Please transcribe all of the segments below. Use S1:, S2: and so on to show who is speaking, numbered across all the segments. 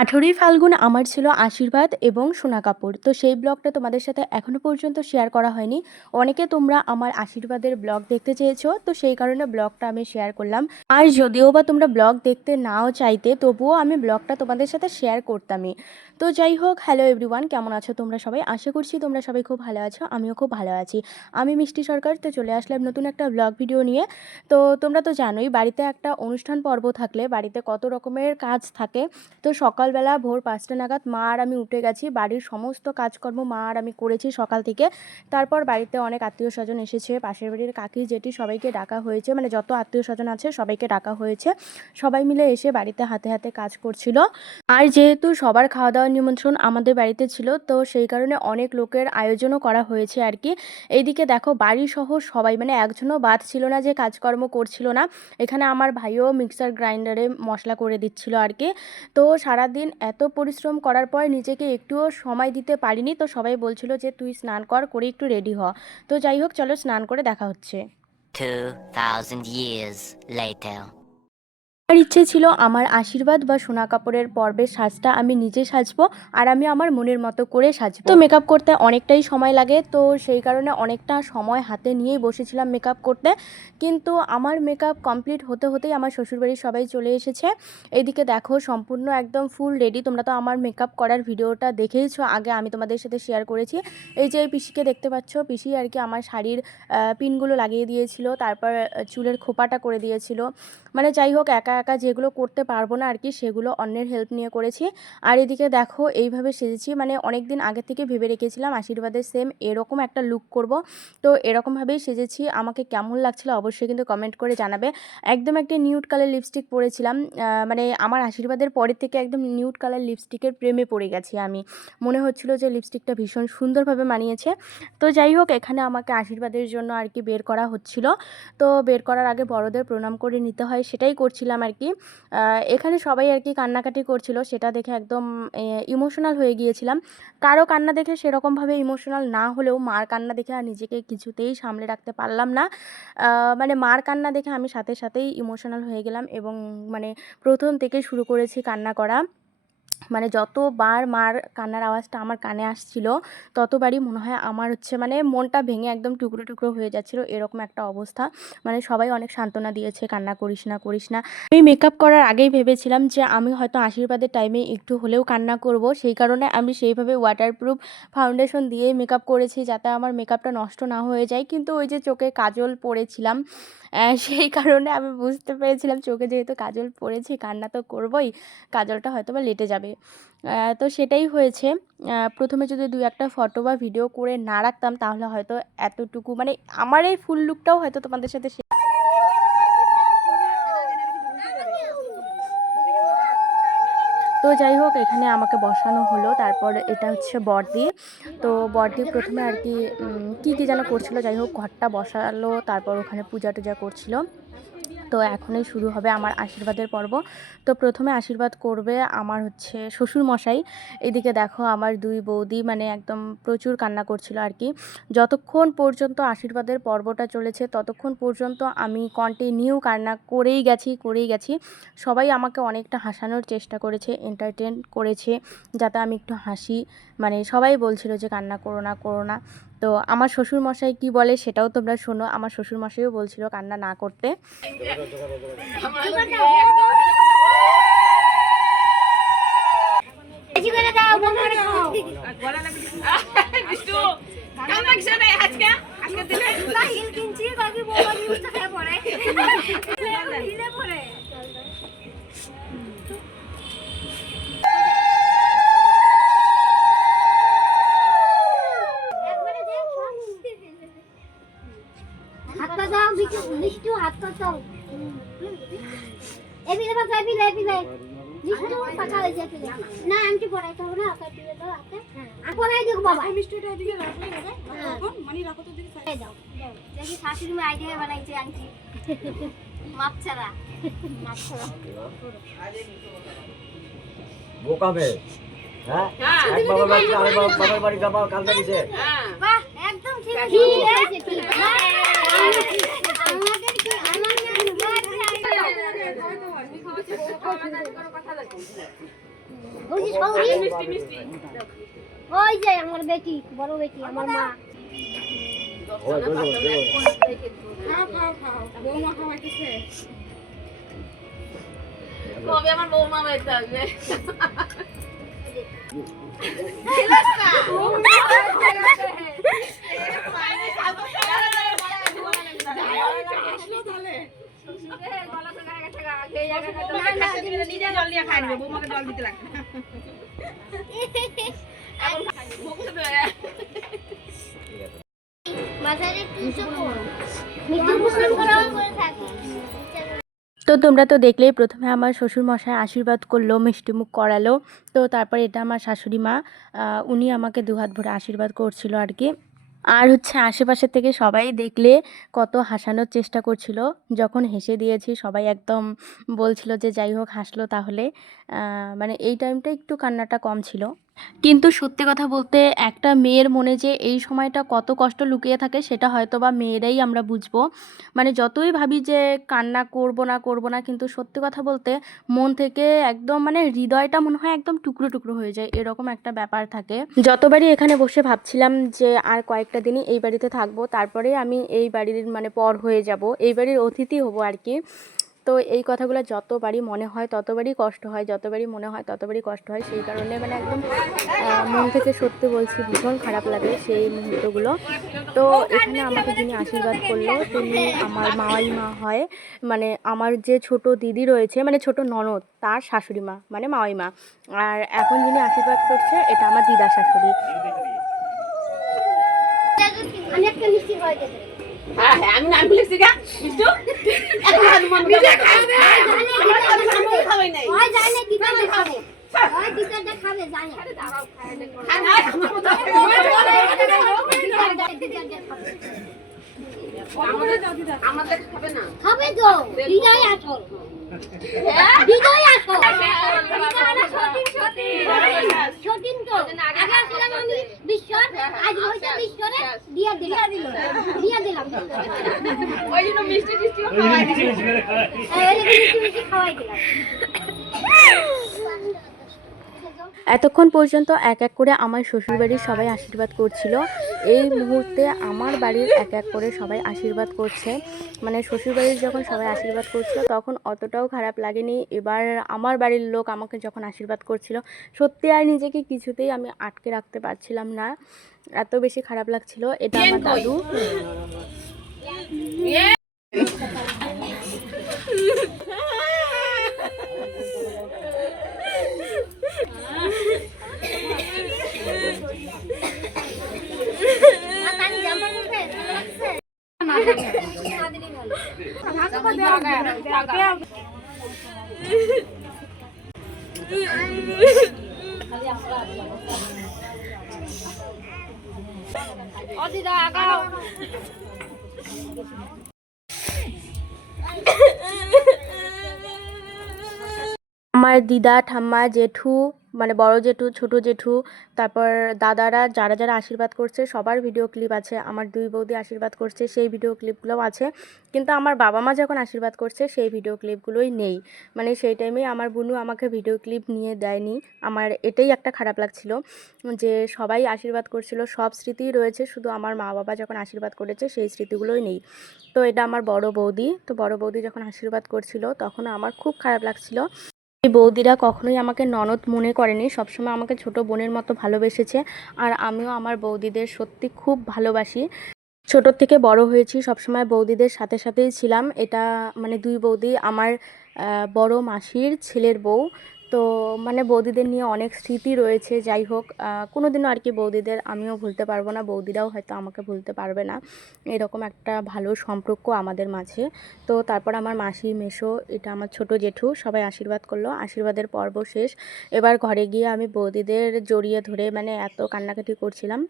S1: আঠেরোই ফাল্গুন আমার ছিল আশীর্বাদ এবং সোনা কাপড়। তো সেই ব্লগটা তোমাদের সাথে এখনও পর্যন্ত শেয়ার করা হয়নি। অনেকে তোমরা আমার আশীর্বাদের ব্লগ দেখতে চেয়েছো, তো সেই কারণে ব্লগটা আমি শেয়ার করলাম। আর যদিও বা তোমরা ব্লগ দেখতে নাও চাইতে, তবুও আমি ব্লগটা তোমাদের সাথে শেয়ার করতামই। তো যাই হোক হ্যালো এভরিওয়ান কেমন আছো তোমরা সবাই? আশা করছি তোমরা সবাই খুব ভালো আছো, আমিও খুব ভালো আছি। আমি মিষ্টি সরকার, তো চলে আসলাম নতুন একটা ব্লগ ভিডিও নিয়ে। তো তোমরা তো জানোই, বাড়িতে একটা অনুষ্ঠান পর্ব থাকলে বাড়িতে কত রকমের কাজ থাকে। তো সকালবেলা ভোর পাঁচটা নাগাদ মা আর আমি উঠে গেছি। বাড়ির সমস্ত কাজকর্ম মা আর আমি করেছি সকাল থেকে। তারপর বাড়িতে অনেক আত্মীয় স্বজন এসেছে। পাশের বাড়ির কাকি, জেঠি সবাইকে ডাকা হয়েছে। মানে যত আত্মীয় স্বজন আছে সবাইকে ডাকা হয়েছে। সবাই মিলে এসে বাড়িতে হাতে হাতে কাজ করছিল। আর যেহেতু সবার খাওয়া দাওয়ার নিমন্ত্রণ আমাদের বাড়িতে ছিল, তো সেই কারণে অনেক লোকের আয়োজনও করা হয়েছে আর কি। এইদিকে দেখো বাড়ি সহ সবাই মানে একজনও বাদ ছিল না যে কাজকর্ম করছিল না। এখানে আমার ভাইও মিক্সার গ্রাইন্ডারে মশলা করে দিচ্ছিল আর কি। তো সারাদিন এত পরিশ্রম করার পর নিজেকে একটুও সময় দিতে পারিনি। তো সবাই বলছিল যে, তুই স্নান কর, করে একটু রেডি হ। তো যাই হোক, চলো স্নান করে দেখা হচ্ছে।
S2: 2000 years later.
S1: আমার ইচ্ছে ছিল আমার আশীর্বাদ বা সোনা কাপড়ের পর্বের সাজটা আমি নিজে সাজবো আর আমি আমার মনের মতো করে সাজবো। তো মেকআপ করতে অনেকটাই সময় লাগে, তো সেই কারণে অনেকটা সময় হাতে নিয়েই বসেছিলাম মেকআপ করতে। কিন্তু আমার মেকআপ কমপ্লিট হতে হতেই আমার শ্বশুরবাড়ির সবাই চলে এসেছে। এইদিকে দেখো সম্পূর্ণ একদম ফুল রেডি তোমরা তো আমার মেকআপ করার ভিডিওটা দেখেইছো, আগে আমি তোমাদের সাথে শেয়ার করেছি। এই যে পিসিকে দেখতে পাচ্ছ, পিসি আর কি আমার শাড়ির পিনগুলো লাগিয়ে দিয়েছিল, তারপর চুলের খোপাটা করে দিয়েছিল। মানে যাই হোক, একা একা যেগুলো করতে পারব না আর কি সেগুলো অন্যের হেল্প নিয়ে করেছি। আর এদিকে দেখো, এইভাবে সেজেছি মানে অনেক দিন আগে থেকে ভেবে রেখেছিলাম আশীর্বাদের সেম এরকম একটা লুক করব। তো এরকমভাবেই সেজেছি, আমাকে কেমন লাগছিল অবশ্যই কিন্তু কমেন্ট করে জানাবে। একদম একটা নিউড কালার লিপস্টিক পরেছিলাম মানে আমার আশীর্বাদের পরের থেকে একদম নিউড কালার লিপস্টিকের প্রেমে পড়ে গেছি আমি। মনে হচ্ছিল যে লিপস্টিকটা ভীষণ সুন্দরভাবে মানিয়েছে। তো যাই হোক, এখানে আমাকে আশীর্বাদের জন্য আর কি বের করা হচ্ছিল। তো বের করার আগে বড়দের প্রণাম করে নিতে হয়, সেটাই করছিলাম আর কি এখানে সবাই আর কি কান্নাকাটি করছিল, সেটা দেখে একদম ইমোশনাল হয়ে গিয়েছিলাম। কারও কান্না দেখে সেরকমভাবে ইমোশনাল না হলেও মার কান্না দেখে আর নিজেকে কিছুতেই সামলে রাখতে পারলাম না। মানে মার কান্না দেখে আমি সাথে সাথেই ইমোশনাল হয়ে গেলাম এবং মানে প্রথম থেকে শুরু করেছি কান্না করা। মানে যতবার মার কান্নার আওয়াজটা আমার কানে আসছিল, ততবারই মনে হয় আমার হচ্ছে মানে মনটা ভেঙে একদম টুকরো টুকরো হয়ে যাচ্ছিল, এরকম একটা অবস্থা। মানে সবাই অনেক সান্ত্বনা দিয়েছে, কান্না করিস না করিস না। আমি মেকআপ করার আগেই ভেবেছিলাম যে আমি হয়তো আশীর্বাদের টাইমে একটু হলেও কান্না করব, সেই কারণে আমি সেইভাবে ওয়াটারপ্রুফ ফাউন্ডেশন দিয়েই মেকআপ করেছি যাতে আমার মেকআপটা নষ্ট না হয়ে যায়। কিন্তু ওই যে চোখে কাজল পরেছিলাম সেই কারণে আমি বুঝতে পেরেছিলাম চোখে যেহেতু কাজল পরেছি কান্না তো করবই, কাজলটা হয়তো বা লেটে যাবে। তো সেটাই হয়েছে। প্রথমে যদি দু একটা ফটো বা ভিডিও করে না রাখতাম, তাহলে হয়তো এতটুকু মানে আমার এই ফুল লুকটাও হয়তো তোমাদের সাথে তো যাই হোক, এখানে আমাকে বসানো হলো। তারপর এটা হচ্ছে বর্দি। তো বর্দি প্রথমে আর কি কী কী যেন করছিল, যাই হোক, ঘরটা বসালো, তারপর ওখানে পূজা টুজা করছিল। তো এখনই শুরু হবে আমার আশীর্বাদের পর্ব। তো প্রথমে আশীর্বাদ করবে আমার হচ্ছে শ্বশুর মশাই এদিকে দেখো আমার দুই বৌদি মানে একদম প্রচুর কান্না করছিল আর কি। যতক্ষণ পর্যন্ত আশীর্বাদের পর্বটা চলেছে, ততক্ষণ পর্যন্ত আমি কন্টিনিউ কান্না করেই গেছি করেই গেছি। সবাই আমাকে অনেকটা হাসানোর চেষ্টা করেছে এন্টারটেন করেছে, যাতে আমি একটু হাসি মানে সবাই বলছিল যে কান্না করো না করো না। তো আমার শ্বশুর মশাই কি বলে সেটাও তোমরা শোনো। আমার শ্বশুর মশাইও বলছিল কান্না না করতে।
S3: বাস এবিলে এবিলে মিষ্টু পাকা হয়ে যাবে। না আমি পড়াইতে হবে না দিয়ে দাও হাতে আমি পড়াই বাবা।
S4: মিষ্টুটা এদিকে রাখো এখন মানে রাখো তো দিকে
S3: দাও দেখি শাশুড়ি মা আইডিয়া বানাইছে আংটি মাপ ছাড়া। মাপ ছাড়া।
S5: বোকা হ্যাঁ?
S4: হ্যাঁ।
S5: এক বাবার বাড়ি বাবার যাবা কালকে দিছে।
S4: হ্যাঁ
S3: বাহ একদম ঠিক। আছে ওই যে
S4: মিষ্টি মিষ্টি।
S3: ওই যে আমার বেটি বড় বেটি আমার মা।
S4: কবে আমার বৌমা বাড়িতে আসবে নিজে জল দিয়ে খাই নেবে বৌমাকে জল দিতে লাগবে
S3: মাথায় একটু উঁচু করো মৃত্যু মুসলিম করা করে থাকি
S1: তো তোমরা তো দেখলেই প্রথমে আমার শ্বশুর মশাই আশীর্বাদ করল মিষ্টিমুখ করালো। তো তারপর এটা আমার শাশুড়ি মা উনি আমাকে দুহাত ভরে আশীর্বাদ করছিল আর কি। আর হচ্ছে আশেপাশে থেকে সবাই দেখলে কত হাসানোর চেষ্টা করছিল। যখন হেসে দিয়েছি, সবাই একদম বলছিল যে, যাই হোক, হাসলো তাহলে। মানে এই টাইমটা একটু কান্নাটা কম ছিল। কিন্তু সত্যি কথা বলতে একটা মেয়ের মনে যে এই সময়টা কত কষ্ট লুকিয়ে থাকে, সেটা হয়তো বা মেয়েরাই আমরা বুঝব। মানে যতই ভাবি যে কান্না করব না করব না, কিন্তু সত্যি কথা বলতে মন থেকে একদম মানে হৃদয়টা মনে হয় একদম টুকরো টুকরো হয়ে যায়, এরকম একটা ব্যাপার থাকে। যতবারই এখানে বসে ভাবছিলাম যে আর কয়েকটা দিনই এই বাড়িতে থাকব তারপরে আমি এই বাড়ির মানে পর হয়ে যাব, এই বাড়ির অতিথি হব আর কি। তো এই কথাগুলো যতবারই মনে হয়, ততবারই কষ্ট হয়, যতবারই মনে হয়, ততবারই কষ্ট হয়। সেই কারণে মানে একদম মন থেকে সত্যি বলছি, ভীষণ খারাপ লাগে সেই মুহূর্তগুলো। তো এখানে আমাকে যিনি আশীর্বাদ করল, তিনি আমার মাওয়াই মা হয়। মানে আমার যে ছোট দিদি রয়েছে মানে ছোট ননদ, তার শাশুড়ি মা মানে মাওয়াই মা। আর এখন যিনি আশীর্বাদ করছে, এটা আমার দিদা শাশুড়ি।
S3: আমি একটা মিষ্টি
S4: হ্যাঁ আমি নাম বলেছি গা মন নিজে খাবে নাই
S3: ওই জানে দিদারটা খাবে
S4: হ্যাঁ হ্যাঁ। আমাদের খাবে না
S3: খাবে তো দিদাই আসল দিদাই আসল সতীন তো আগে আসলাম আমি দিয়া দিলাম। দিয়া দিলাম।
S4: ওই জন্য মিষ্টি টিষ্টিও খাওয়াই দিছি
S3: এই মিষ্টি মিষ্টি খাওয়াই দিলাম।
S1: এতক্ষণ পর্যন্ত এক এক করে আমার শ্বশুরবাড়ির সবাই আশীর্বাদ করছিল। এই মুহূর্তে আমার বাড়ির এক এক করে সবাই আশীর্বাদ করছে। মানে শ্বশুরবাড়ির যখন সবাই আশীর্বাদ করছিল তখন অতটাও খারাপ লাগেনি। এবার আমার বাড়ির লোক আমাকে যখন আশীর্বাদ করছিল সত্যি আর নিজেকে কিছুতেই আমি আটকে রাখতে পারছিলাম না। এত বেশি খারাপ লাগছিল। এটা আমার দাদু। আমার দিদা ঠাম্মা জেঠু মানে বড় জেঠু, ছোট জেঠু, তারপর দাদারা যারা যারা আশীর্বাদ করছে, সবার ভিডিও ক্লিপ আছে। আমার দুই বৌদি আশীর্বাদ করছে, সেই ভিডিও ক্লিপগুলোও আছে। কিন্তু আমার বাবা মা যখন আশীর্বাদ করছে, সেই ভিডিও ক্লিপগুলোই নেই। মানে সেই টাইমে আমার বুনু আমাকে ভিডিও ক্লিপ নিয়ে দেয়নি। আমার এটাই একটা খারাপ লাগছিল যে সবাই আশীর্বাদ করছিল, সব স্মৃতিই রয়েছে। শুধু আমার মা বাবা যখন আশীর্বাদ করেছে, সেই স্মৃতিগুলোই নেই। তো এটা আমার বড় বৌদি। তো বড় বৌদি যখন আশীর্বাদ করছিল, তখন আমার খুব খারাপ লাগছিল। এই বৌদিরা কখনোই আমাকে ননদ মনে করেনি, সবসময় আমাকে ছোট বোনের মতো ভালোবেসেছে আর আমিও আমার বৌদিদের সত্যি খুব ভালোবাসি। ছোটোর থেকে বড় হয়েছি, সবসময় বৌদিদের সাথে সাথেই ছিলাম। এটা মানে দুই বৌদি আমার বড় মাসির ছেলের বউ। তো মানে বৌদিদের নিয়ে অনেক স্মৃতি রয়েছে, যাই হোক কোনো দিনও আর কি বৌদিদের আমিও ভুলতে পারব না, বৌদিরাও হয়তো আমাকে ভুলতে পারবে না। এরকম একটা ভালো সম্পর্ক আমাদের মাঝে। তো তারপর আমার মাসি মেশো এটা আমার ছোট জেঠু, সবাই আশীর্বাদ করল, আশীর্বাদের পর্ব শেষ। এবার ঘরে গিয়ে আমি বৌদিদের জড়িয়ে ধরে মানে এত কান্নাকাটি করছিলাম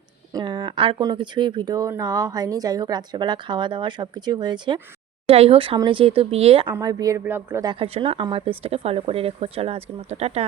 S1: আর কোনো কিছুই ভিডিও নেওয়া হয়নি। যাই হোক, রাত্রেবেলা খাওয়া দাওয়া সব কিছু হয়েছে। যাই হোক সামনে যেহেতু বিয়ে, আমার বিয়ের ব্লগগুলো দেখার জন্য আমার পেজটাকে ফলো করে রেখো। চলো আজকের মতো, টাটা।